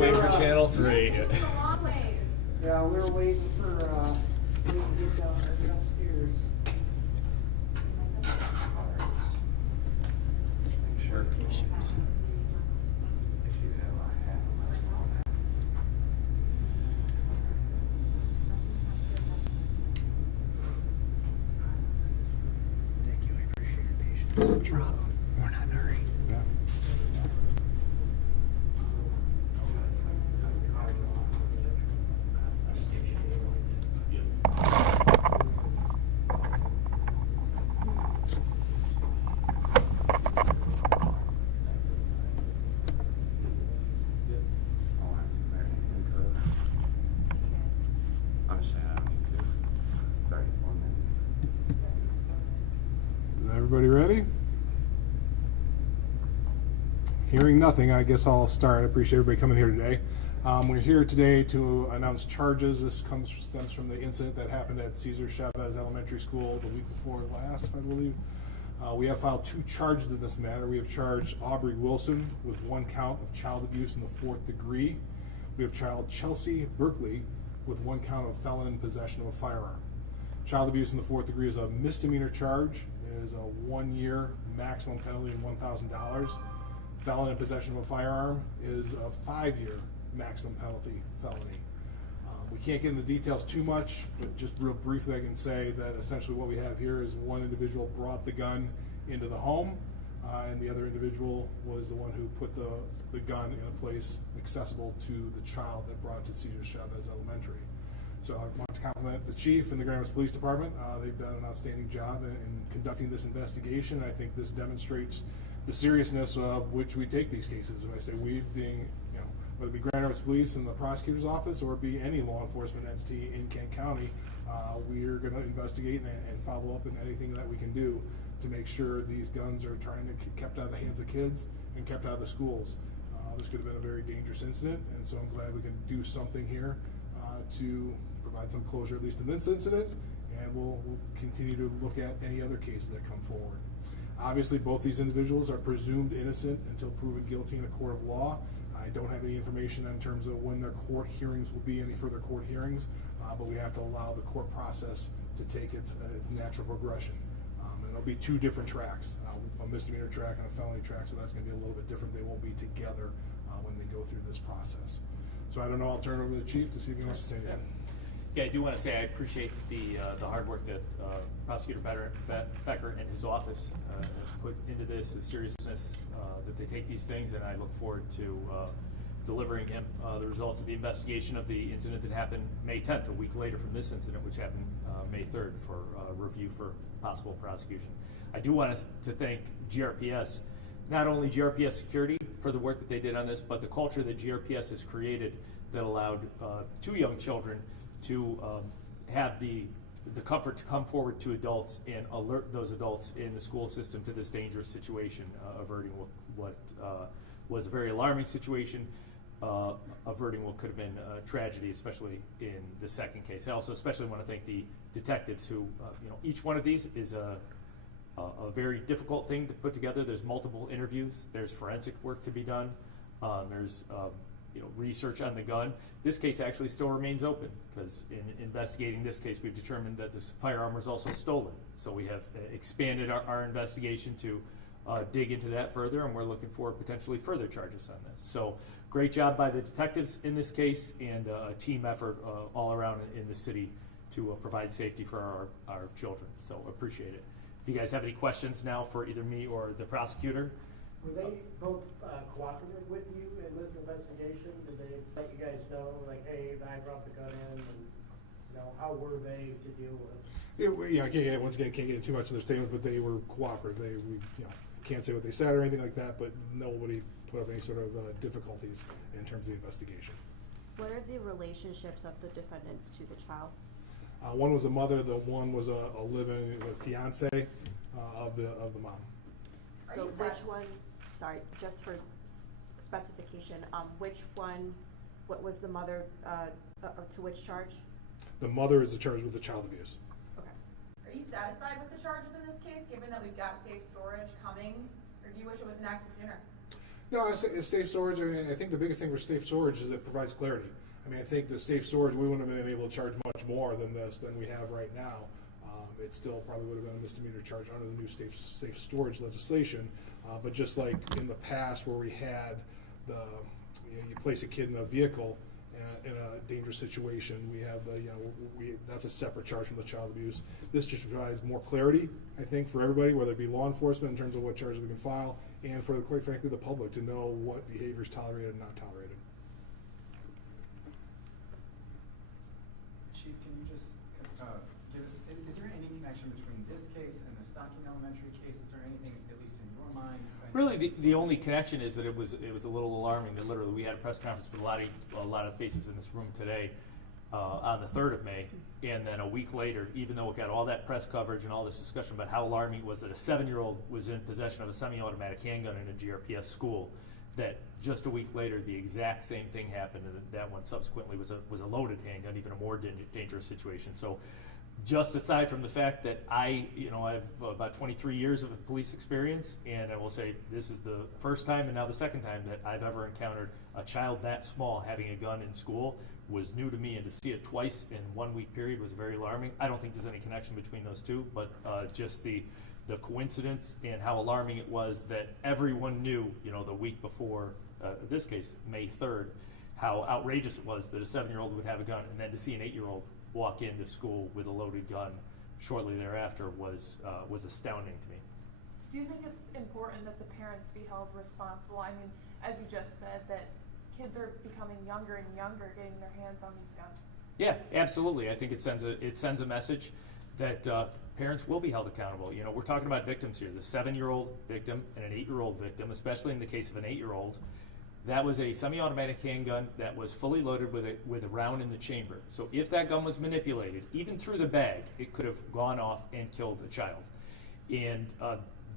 waiting for Channel 3. Yeah, we were waiting for, we can get down there upstairs. Sure, patient. Thank you, I appreciate your patience. Drop. We're not in a hurry. Yeah. Is everybody ready? Hearing nothing, I guess I'll start. I appreciate everybody coming here today. We're here today to announce charges. This stems from the incident that happened at Cesar Chavez Elementary School the week before last, I believe. We have filed 2 charges in this matter. We have charged Aubrey Wilson with 1 count of child abuse in the 4th degree. We have charged Chelsea Berkeley with 1 count of felon in possession of a firearm. Child abuse in the 4th degree is a misdemeanor charge. It is a 1-year maximum penalty and $1,000. Felon in possession of a firearm is a 5-year maximum penalty felony. We can't get into the details too much, but just real briefly I can say that essentially what we have here is one individual brought the gun into the home, and the other individual was the one who put the gun in a place accessible to the child that brought it to Cesar Chavez Elementary. So I want to compliment the chief and the Grand Rapids Police Department. They've done an outstanding job in conducting this investigation. I think this demonstrates the seriousness of which we take these cases. When I say we, being, whether it be Grand Rapids Police and the prosecutor's office or be any law enforcement entity in Kent County, we are going to investigate and follow up in anything that we can do to make sure these guns are trying to kept out of the hands of kids and kept out of the schools. This could have been a very dangerous incident, and so I'm glad we can do something here to provide some closure, at least in this incident, and we'll continue to look at any other cases that come forward. Obviously, both these individuals are presumed innocent until proven guilty in a court of law. I don't have any information in terms of when their court hearings will be, any further court hearings, but we have to allow the court process to take its natural progression. And there'll be 2 different tracks, a misdemeanor track and a felony track, so that's going to be a little bit different. They won't be together when they go through this process. So I don't know, I'll turn it over to the chief to see if he wants to say anything. Yeah, I do want to say I appreciate the hard work that Prosecutor Becker and his office have put into this, the seriousness that they take these things, and I look forward to delivering him the results of the investigation of the incident that happened May 10th, a week later from this incident, which happened May 3rd, for review for possible prosecution. I do want to thank GRPS, not only GRPS Security for the work that they did on this, but the culture that GRPS has created that allowed 2 young children to have the comfort to come forward to adults and alert those adults in the school system to this dangerous situation, averting what was a very alarming situation, averting what could have been a tragedy, especially in the second case. I also especially want to thank the detectives who, each one of these is a very difficult thing to put together. There's multiple interviews, there's forensic work to be done, there's research on the gun. This case actually still remains open because in investigating this case, we've determined that this firearm was also stolen. So we have expanded our investigation to dig into that further, and we're looking for potentially further charges on this. So great job by the detectives in this case, and a team effort all around in the city to provide safety for our children. So appreciate it. If you guys have any questions now for either me or the prosecutor. Were they both cooperative with you in this investigation? Did they let you guys know, like, hey, I brought the gun in, and how were they to deal with? Yeah, I can't get too much of their statement, but they were cooperative. We can't say what they said or anything like that, but nobody put up any sort of difficulties in terms of the investigation. What are the relationships of the defendants to the child? One was a mother. The one was a living fiance of the mom. So which one? Sorry, just for specification, which one? What was the mother to which charge? The mother is charged with the child abuse. Okay. Are you satisfied with the charges in this case, given that we've got safe storage coming, or do you wish it was enacted sooner? No, it's safe storage. I mean, I think the biggest thing for safe storage is it provides clarity. I mean, I think the safe storage, we wouldn't have been able to charge much more than we have right now. It still probably would have been a misdemeanor charge under the new safe storage legislation. But just like in the past where we had you place a kid in a vehicle in a dangerous situation, we have that's a separate charge from the child abuse. This just provides more clarity, I think, for everybody, whether it be law enforcement in terms of what charges we can file, and for, quite frankly, the public to know what behavior is tolerated and not tolerated. Chief, can you just give us, is there any connection between this case and the Stocking Elementary case? Is there anything, at least in your mind? Really, the only connection is that it was a little alarming that literally we had a press conference with a lot of faces in this room today on the 3rd of May, and then a week later, even though it got all that press coverage and all this discussion about how alarming it was that a 7-year-old was in possession of a semi-automatic handgun in a GRPS school, that just a week later the exact same thing happened, and that one subsequently was a loaded handgun, even a more dangerous situation. So, just aside from the fact that I have about 23 years of police experience, and I will say this is the first time and now the second time that I've ever encountered a child that small having a gun in school was new to me, and to see it twice in 1 week period was very alarming. I don't think there's any connection between those two, but just the coincidence and how alarming it was that everyone knew, the week before this case, May 3rd, how outrageous it was that a 7-year-old would have a gun, and then to see an 8-year-old walk into school with a loaded gun shortly thereafter was astounding to me. Do you think it's important that the parents be held responsible? I mean, as you just said, that kids are becoming younger and younger getting their hands on these guns. Yeah, absolutely. I think it sends a message that parents will be held accountable. We're talking about victims here, the 7-year-old victim and an 8-year-old victim, especially in the case of an 8-year-old. That was a semi-automatic handgun that was fully loaded with a round in the chamber. So if that gun was manipulated, even through the bag, it could have gone off and killed a child. And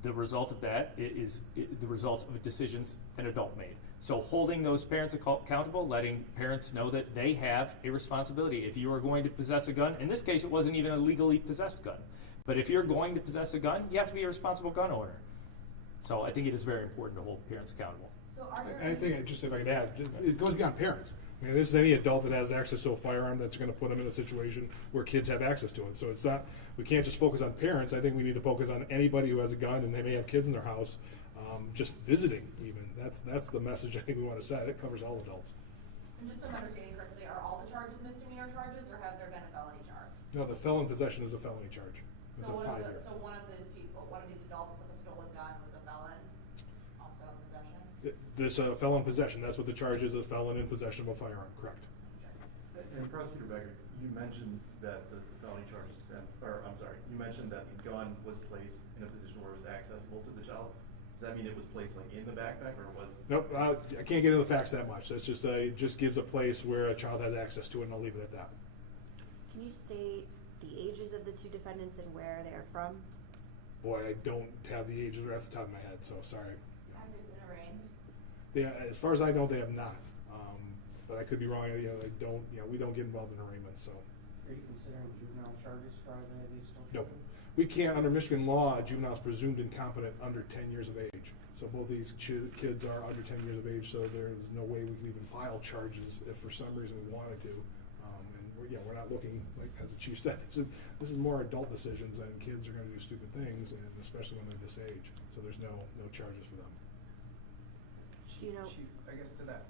the result of that is the result of decisions an adult made. So holding those parents accountable, letting parents know that they have a responsibility. If you are going to possess a gun, in this case it wasn't even a legally possessed gun, but if you're going to possess a gun, you have to be a responsible gun owner. So I think it is very important to hold parents accountable. I think, just if I could add, it goes beyond parents. I mean, this is any adult that has access to a firearm that's going to put them in a situation where kids have access to it. So it's not, we can't just focus on parents. I think we need to focus on anybody who has a gun and they may have kids in their house, just visiting even. That's the message I think we want to set. It covers all adults. And just so I'm understanding correctly, are all the charges misdemeanor charges, or have there been a felony charge? No, the felon possession is a felony charge. It's So a 5-year. so one of these people, one of these adults with a stolen gun was a felon, also in possession? There's a felon possession. That's what the charge is, a felon in possession of a firearm. Correct. And Prosecutor Becker, you mentioned that the felony charges, you mentioned that the gun was placed in a position where it was accessible to the child. Does that mean it was placed like in the backpack, or was? Nope, I can't get into the facts that much. That's just it just gives a place where a child has access to it, and I'll leave it at that. Can you state the ages of the two defendants and where they are from? Boy, I don't have the ages right off the top of my head, so sorry. Have they been arraigned? As far as I know, they have not. But I could be wrong. They don't. We don't get involved in arraignments. So. Are you considering juvenile charges for any of these? Nope. We can't, under Michigan law, a juvenile is presumed incompetent under 10 years of age. So both these kids are under 10 years of age, so there's no way we can even file charges if for some reason we wanted to. And we're not looking, like as the chief said, this is more adult decisions, and kids are going to do stupid things, and especially when they're this age. So there's no charges for them. Do you know? Chief, I guess to that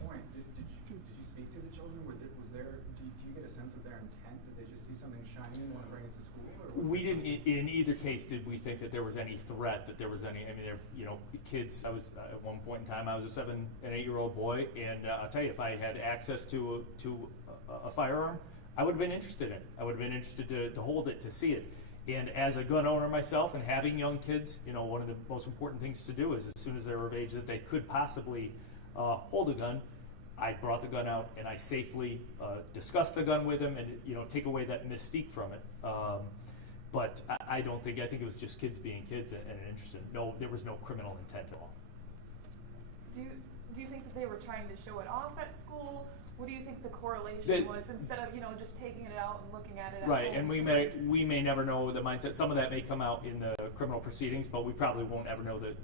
point, did you speak to the children? Do you get a sense of their intent? Did they just see something shiny and want to bring it to school? We didn't. In either case, did we think that there was any threat? That there was any? I mean, kids. I was at one point in time, I was a 7 and 8-year-old boy, and I'll tell you, if I had access to a firearm, I would have been interested in it. I would have been interested to hold it, to see it. And as a gun owner myself, and having young kids, one of the most important things to do is, as soon as they were of age that they could possibly hold a gun, I brought the gun out and I safely discussed the gun with them, and take away that mystique from it. But I think it was just kids being kids and interested. No, there was no criminal intent at all. Do you think that they were trying to show it off at school, What do you think the correlation The- was, instead of, just taking it out and looking at it at Right, home? and we may never know the mindset. Some of that may come out in the criminal proceedings, but we probably won't ever know the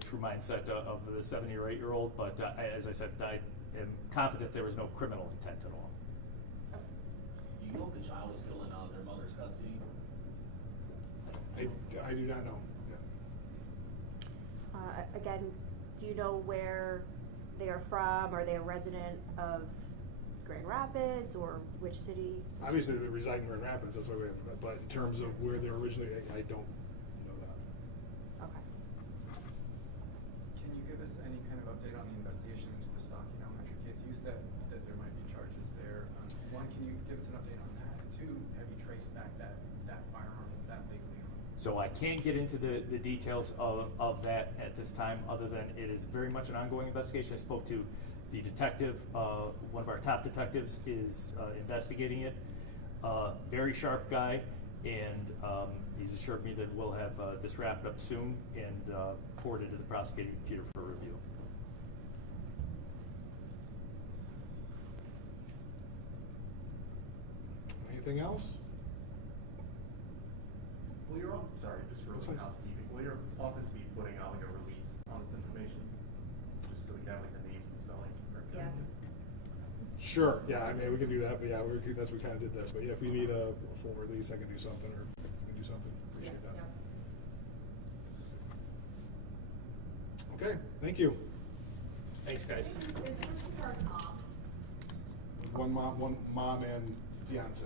true mindset of the 7 or 8 year old. But as I said, I am confident there was no criminal intent at all. Do you know if the child is still in their mother's custody? I do not know. Again, do you know where they are from? Are they a resident of Grand Rapids, or which city? Obviously, they reside in Grand Rapids, that's why we have, but in terms of where they're originally, I don't know that. Okay. Can you give us any kind of update on the investigation into the Stockton Elementary case? You said that there might be charges there. One, can you give us an update on that? And two, have you traced back that firearm? Is that legally owned? So I can't get into the details of that at this time, other than it is very much an ongoing investigation. I spoke to the detective, one of our top detectives is investigating it. Very sharp guy, and he's assured me that we'll have this wrapped up soon and forwarded to the prosecutor for review. Anything else? Will your, sorry, just for That's fine. housekeeping, will your office be putting out like a release on this information? Just so we can have like the names and spelling correct? Yes. Sure, yeah, I mean, we can do that, but yeah, we kind of did this, but yeah, if we need a full release, I can do something, or we can do something, appreciate that. Yep. Okay, thank you. Thanks, guys. Is this our mom? One mom and fiance.